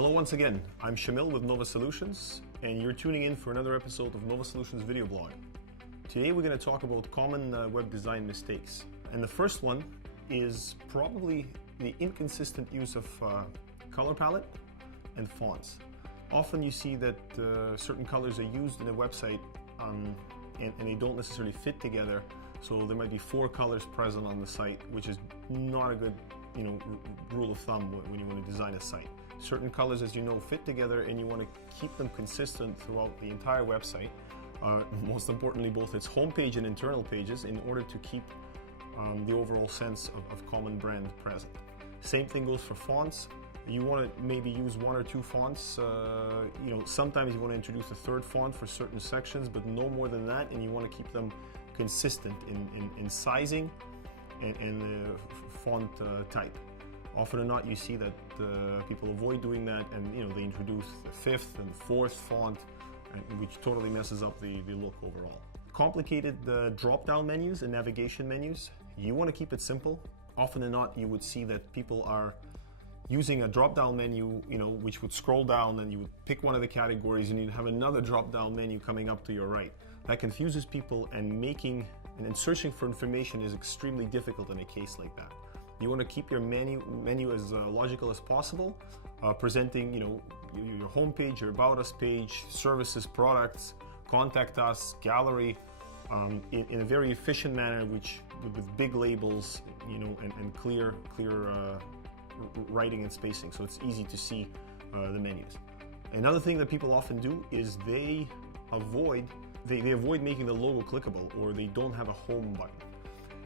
Hello once again, I'm Shamil with Nova Solutions, and you're tuning in for another episode of Nova Solutions video blog. Today we're going to talk about common web design mistakes. And the first one is probably the inconsistent use of color palette and fonts. Often you see that certain colors are used in a website and they don't necessarily fit together. So there might be 4 colors present on the site, which is not a good rule of thumb when you want to design a site. Certain colors, as you know, fit together and you want to keep them consistent throughout the entire website. Most importantly, both its homepage and internal pages, in order to keep the overall sense of common brand present. Same thing goes for fonts. You want to maybe use 1 or 2 fonts. Sometimes you want to introduce a 3rd font for certain sections, but no more than that, and you want to keep them consistent in sizing and font type. Often or not, you see that people avoid doing that, and they introduce the 5th and 4th font, which totally messes up the look overall. Complicated drop-down menus and navigation menus, you want to keep it simple. Often or not, you would see that people are using a drop-down menu, which would scroll down and you would pick one of the categories and you'd have another drop-down menu coming up to your right. That confuses people, and searching for information is extremely difficult in a case like that. You want to keep your menu as logical as possible, presenting your homepage, your About Us page, services, products, contact us, gallery, in a very efficient manner, with big labels, and clear writing and spacing, so it's easy to see the menus. Another thing that people often do is they avoid making the logo clickable, or they don't have a home button.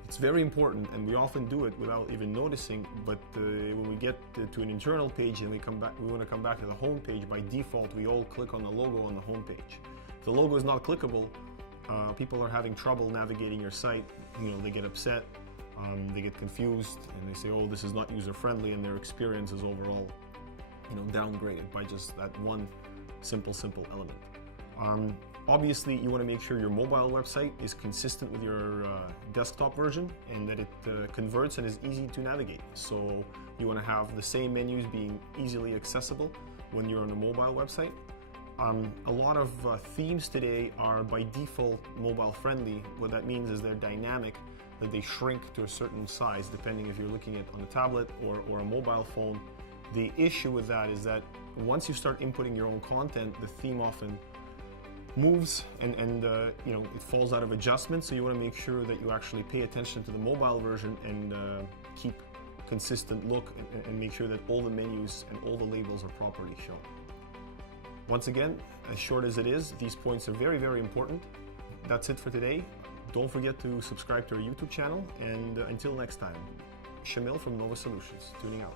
It's very important, and we often do it without even noticing, but when we get to an internal page and we want to come back to the home page, by default we all click on the logo on the home page. If the logo is not clickable, people are having trouble navigating your site. They get upset, they get confused, and they say, oh, this is not user-friendly, and their experience is overall downgraded by just that one simple element. Obviously, you want to make sure your mobile website is consistent with your desktop version, and that it converts and is easy to navigate. So you want to have the same menus being easily accessible when you're on a mobile website. A lot of themes today are by default mobile friendly. What that means is they're dynamic, that they shrink to a certain size depending if you're looking at on a tablet or a mobile phone. The issue with that is that once you start inputting your own content, the theme often moves and it falls out of adjustment. So you want to make sure that you actually pay attention to the mobile version and keep consistent look and make sure that all the menus and all the labels are properly shown. Once again, as short as it is, these points are very, very important. That's it for today. Don't forget to subscribe to our YouTube channel, and until next time, Shamil from Nova Solutions, tuning out.